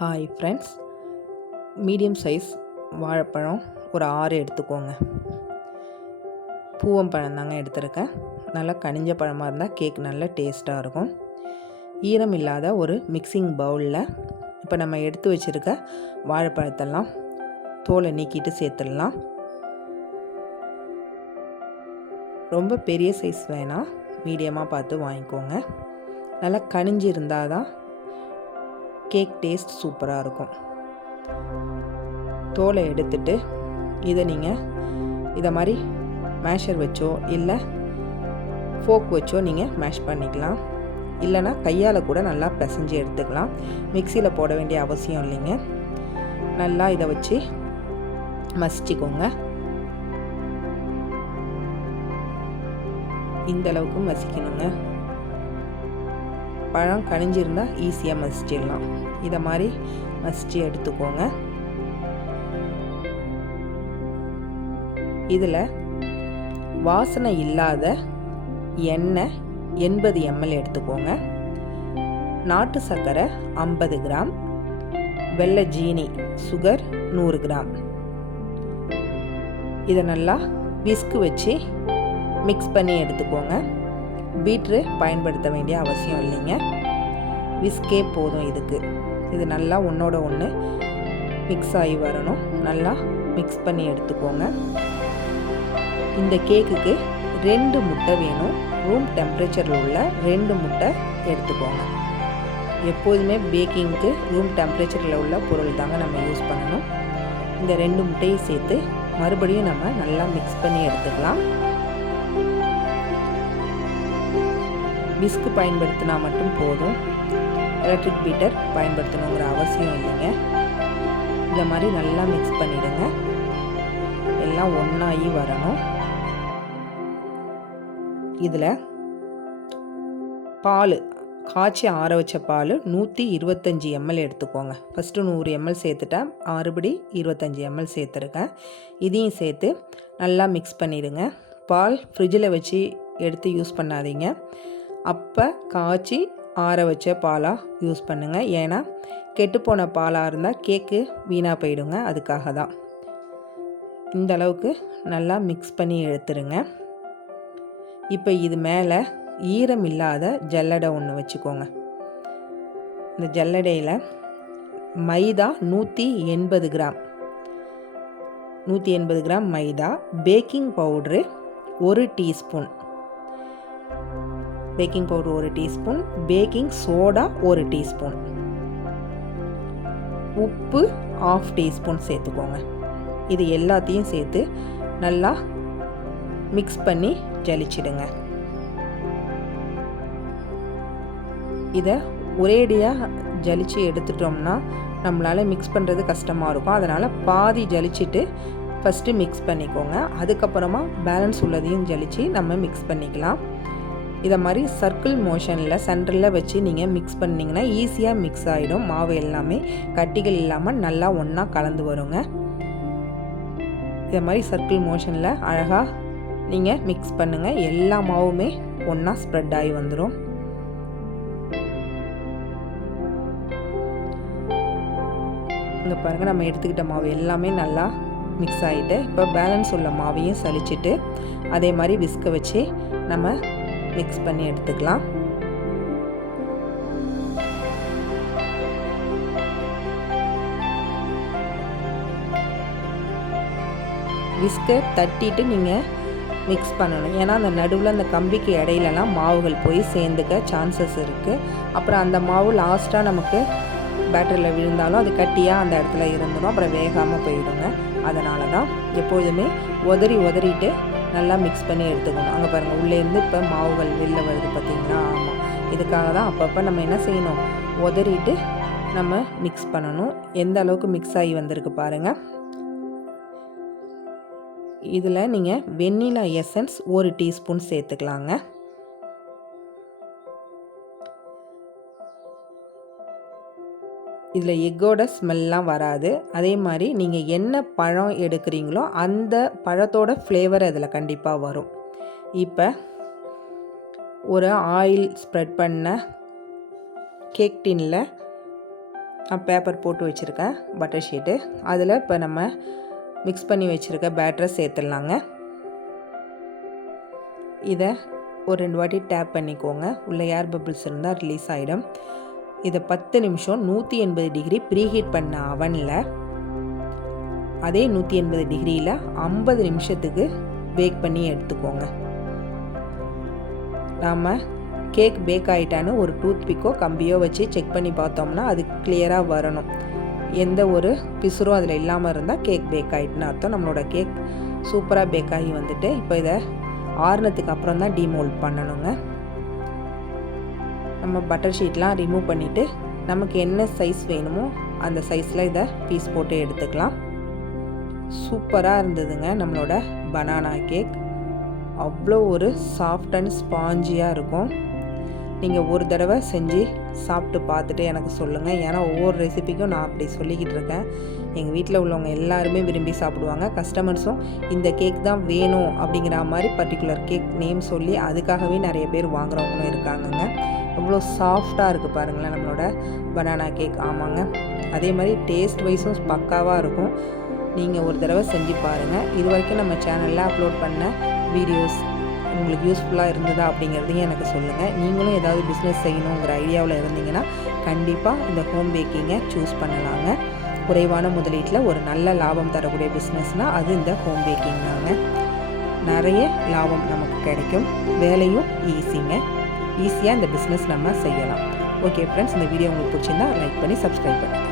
Hi friends medium size வாழைப்பழம் ஒரு ஆறு எடுத்துக்கோங்க. பூவம்பழம் தாங்க எடுத்திருக்கேன். நல்லா கனிஞ்ச பழமாக இருந்தால் கேக் நல்லா டேஸ்ட்டாக இருக்கும். ஈரம் இல்லாத ஒரு மிக்சிங் பவுலில் இப்போ நம்ம எடுத்து வச்சுருக்க வாழைப்பழத்தெல்லாம் தோலை நீக்கிட்டு சேர்த்துடலாம். ரொம்ப பெரிய சைஸ் வேணாம். மீடியமாக பார்த்து வாங்கிக்கோங்க. நல்லா கனிஞ்சு இருந்தால் தான் கேக் டேஸ்ட் சூப்பராக இருக்கும். தோலை எடுத்துட்டு இதை நீங்கள் இதை மாதிரி மேஷர் வச்சோ இல்லை ஃபோக் வச்சோ நீங்கள் மேஷ் பண்ணிக்கலாம். இல்லைனா கையால் கூட நல்லா பிசைஞ்சு எடுத்துக்கலாம். மிக்சியில் போட வேண்டிய அவசியம் இல்லைங்க. நல்லா இதை வச்சு மசிச்சுக்கோங்க. இந்த அளவுக்கு மசிக்கணுங்க. பழம் கனிஞ்சிருந்தால் ஈஸியாக மசிச்சிடலாம். இதை மாதிரி மசிச்சு எடுத்துக்கோங்க. இதில் வாசனை இல்லாத எண்ணெய் எண்பது எம்எல் எடுத்துக்கோங்க. நாட்டு சர்க்கரை ஐம்பது கிராம் வெள்ளை ஜீனி சுகர் நூறு கிராம். இதை நல்லா விஸ்கு வச்சு மிக்ஸ் பண்ணி எடுத்துக்கோங்க. பீட்ரு பயன்படுத்த வேண்டிய அவசியம் இல்லைங்க. விஸ்கே போதும் இதுக்கு. இது நல்லா ஒன்றோட ஒன்று மிக்ஸ் ஆகி வரணும். நல்லா மிக்ஸ் பண்ணி எடுத்துக்கோங்க. இந்த கேக்குக்கு ரெண்டு முட்டை வேணும். ரூம் டெம்பரேச்சரில் உள்ள ரெண்டு முட்டை எடுத்துக்கோங்க. எப்போதுமே பேக்கிங்க்கு ரூம் டெம்பரேச்சரில் உள்ள பொருள் தாங்க நம்ம யூஸ் பண்ணணும். இந்த ரெண்டு முட்டையை சேர்த்து மறுபடியும் நம்ம நல்லா மிக்ஸ் பண்ணி எடுத்துக்கலாம். விஸ்கு பயன்படுத்தினா மட்டும் போதும். எலக்ட்ரிக் பீட்டர் பயன்படுத்தணுங்கிற அவசியம் இல்லைங்க. இந்த மாதிரி நல்லா மிக்ஸ் பண்ணிவிடுங்க எல்லாம் ஒன்றாகி வரணும். இதில் பால் காய்ச்சி ஆற வச்ச பால் நூற்றி இருபத்தஞ்சி எம்எல் எடுத்துக்கோங்க. ஃபஸ்ட்டு நூறு எம்எல் சேர்த்துட்டேன். ஆறுபடி இருபத்தஞ்சி எம்எல் சேர்த்துருக்கேன். இதையும் சேர்த்து நல்லா மிக்ஸ் பண்ணிவிடுங்க பால் ஃப்ரிட்ஜில் வச்சு எடுத்து யூஸ் பண்ணாதீங்க. அப்போ காய்ச்சி ஆற வச்ச பாலாக யூஸ் பண்ணுங்கள் ஏன்னா கெட்டுப்போன பாலாக இருந்தால் கேக்கு வீணாக போயிடுங்க. அதுக்காக தான். இந்த அளவுக்கு நல்லா மிக்ஸ் பண்ணி எடுத்துருங்க. இப்போ இது மேலே ஈரம் இல்லாத ஜல்லடை ஒன்று வச்சுக்கோங்க. இந்த ஜல்லடையில் மைதா நூற்றி எண்பது கிராம். நூற்றி எண்பது கிராம் மைதா பேக்கிங் பவுட்ரு ஒரு டீஸ்பூன். பேக்கிங் பவுடர் ஒரு டீஸ்பூன் பேக்கிங் சோடா ஒரு டீஸ்பூன். உப்பு ஆஃப் டீஸ்பூன் சேர்த்துக்கோங்க. இது எல்லாத்தையும் சேர்த்து நல்லா மிக்ஸ் பண்ணி ஜலிச்சிடுங்க. இதை ஒரேடியாக ஜலிச்சு எடுத்துட்டோம்னா நம்மளால் மிக்ஸ் பண்ணுறது கஷ்டமாக இருக்கும். அதனால் பாதி ஜலிச்சுட்டு ஃபஸ்ட்டு மிக்ஸ் பண்ணிக்கோங்க. அதுக்கப்புறமா பேலன்ஸ் உள்ளதையும் ஜலிச்சு நம்ம மிக்ஸ் பண்ணிக்கலாம். இதை மாதிரி சர்க்கிள் மோஷனில் சென்டரில் வச்சு நீங்கள் மிக்ஸ் பண்ணிங்கன்னா ஈஸியாக மிக்ஸ் ஆகிடும் மாவு எல்லாமே கட்டிகள் இல்லாமல் நல்லா ஒன்றா கலந்து வருங்க. இதை மாதிரி சர்க்கிள் மோஷனில் அழகாக நீங்கள் மிக்ஸ் பண்ணுங்கள் எல்லா மாவுமே ஒன்றா ஸ்ப்ரெட் ஆகி வந்துடும் இங்கே பாருங்கள் நம்ம எடுத்துக்கிட்ட மாவு எல்லாமே நல்லா மிக்ஸ் ஆகிட்டு இப்போ பேலன்ஸ் உள்ள மாவையும் சலிச்சிட்டு அதே மாதிரி விஸ்க வச்சு நம்ம மிக்ஸ் பண்ணி எடுத்துக்கலாம். விஸ்கர் தட்டிட்டு நீங்கள் மிக்ஸ் பண்ணணும். ஏன்னா அந்த நடுவில் அந்த கம்பிக்கு இடையிலலாம் மாவுகள் போய் சேர்ந்துக்க சான்சஸ் இருக்குது அப்புறம் அந்த மாவு லாஸ்ட்டாக நமக்கு பேட்டரியில் விழுந்தாலும் அது கட்டியாக அந்த இடத்துல இருந்துடும் அப்புறம் வேகாமல் போயிடுங்க. அதனால தான் எப்பொழுதுமே உதறி உதறிட்டு நல்லா மிக்ஸ் பண்ணி எடுத்துக்கணும். அங்கே பாருங்கள் உள்ளேருந்து இப்போ மாவுகள் வெளில வருது பார்த்திங்களா ஆமாம் இதுக்காக தான் அப்பப்போ நம்ம என்ன செய்யணும்? உதறிட்டு நம்ம மிக்ஸ் பண்ணணும். எந்த அளவுக்கு மிக்ஸ் ஆகி வந்திருக்கு பாருங்கள் இதில் நீங்கள் வெண்ணிலா எசன்ஸ் ஒரு டீஸ்பூன் சேர்த்துக்கலாங்க. இதில் எக்கோட ஸ்மெல்லாம் வராது. அதே மாதிரி நீங்கள் என்ன பழம் எடுக்கிறீங்களோ அந்த பழத்தோட ஃப்ளேவர் அதில் கண்டிப்பாக வரும். இப்போ ஒரு ஆயில் ஸ்ப்ரெட் பண்ண கேக் டின்னில் நான் பேப்பர் போட்டு வச்சுருக்கேன் பட்டர் ஷீட்டு. அதில் இப்போ நம்ம மிக்ஸ் பண்ணி வச்சுருக்க பேட்டரை சேர்த்துடலாங்க. இதை ஒரு ரெண்டு வாட்டி டேப் பண்ணிக்கோங்க. உள்ள ஏர் பபிள்ஸ் இருந்தால் ரிலீஸ் ஆகிடும் இதை பத்து நிமிஷம் நூற்றி எண்பது டிகிரி ப்ரீஹீட் பண்ண அவனில். அதே நூற்றி எண்பது டிகிரியில் ஐம்பது நிமிஷத்துக்கு பேக் பண்ணி எடுத்துக்கோங்க. நாம் கேக் பேக் ஆகிட்டான்னு ஒரு டூத் பிக்கோ கம்பியோ வச்சு செக் பண்ணி பார்த்தோம்னா அது கிளியராக வரணும். எந்த ஒரு பிசுரும் அதில் இல்லாமல் இருந்தால் கேக் பேக் ஆகிட்டுன்னு அர்த்தம். நம்மளோட கேக் சூப்பராக பேக் ஆகி வந்துட்டு இப்போ இதை ஆறுனதுக்கு அப்புறம் தான் டீமோல்ட் பண்ணணுங்க. நம்ம பட்டர் ஷீட்லாம் ரிமூவ் பண்ணிவிட்டு நமக்கு என்ன சைஸ் வேணுமோ அந்த சைஸில் இதை பீஸ் போட்டு எடுத்துக்கலாம். சூப்பராக இருந்ததுங்க நம்மளோட பனானா கேக் அவ்வளோ ஒரு சாஃப்ட் அண்ட் ஸ்பாஞ்சியாக இருக்கும். நீங்கள் ஒரு தடவை செஞ்சு சாப்பிட்டு பார்த்துட்டு எனக்கு சொல்லுங்கள் ஏன்னா ஒவ்வொரு ரெசிபிக்கும் நான் அப்படி சொல்லிக்கிட்டு இருக்கேன். எங்கள் வீட்டில் உள்ளவங்க எல்லாருமே விரும்பி சாப்பிடுவாங்க. கஸ்டமர்ஸும் இந்த கேக் தான் வேணும் அப்படிங்கிற மாதிரி பர்டிகுலர் கேக் நேம் சொல்லி அதுக்காகவே நிறைய பேர் வாங்குறவங்களும் இருக்காங்கங்க. அவ்வளோ சாஃப்டாக இருக்குது பாருங்களேன் நம்மளோட பனானா கேக் ஆமாங்க. அதே மாதிரி டேஸ்ட் வைஸும் பக்காவாக இருக்கும். நீங்கள் ஒரு தடவை செஞ்சு பாருங்கள் இது வரைக்கும் நம்ம சேனலில் அப்லோட் பண்ண வீடியோஸ் உங்களுக்கு யூஸ்ஃபுல்லாக இருந்ததா அப்படிங்கிறதையும் எனக்கு சொல்லுங்கள் நீங்களும் ஏதாவது பிஸ்னஸ் செய்யணுங்கிற ஐடியாவில் இருந்தீங்கன்னா கண்டிப்பாக இந்த ஹோம் பேக்கிங்கை சூஸ் பண்ணலாங்க. குறைவான முதலீட்டில் ஒரு நல்ல லாபம் தரக்கூடிய பிஸ்னஸ்னால் அது இந்த ஹோம் பேக்கிங் தாங்க. நிறைய லாபம் நமக்கு கிடைக்கும். வேலையும் ஈஸிங்க ஈஸியாக இந்த பிஸ்னஸ் நம்ம செய்யலாம். ஓகே ஃப்ரெண்ட்ஸ் இந்த வீடியோ உங்களுக்கு பிடிச்சிருந்தா லைக் பண்ணி சப்ஸ்கிரைப் பண்ணுங்கள்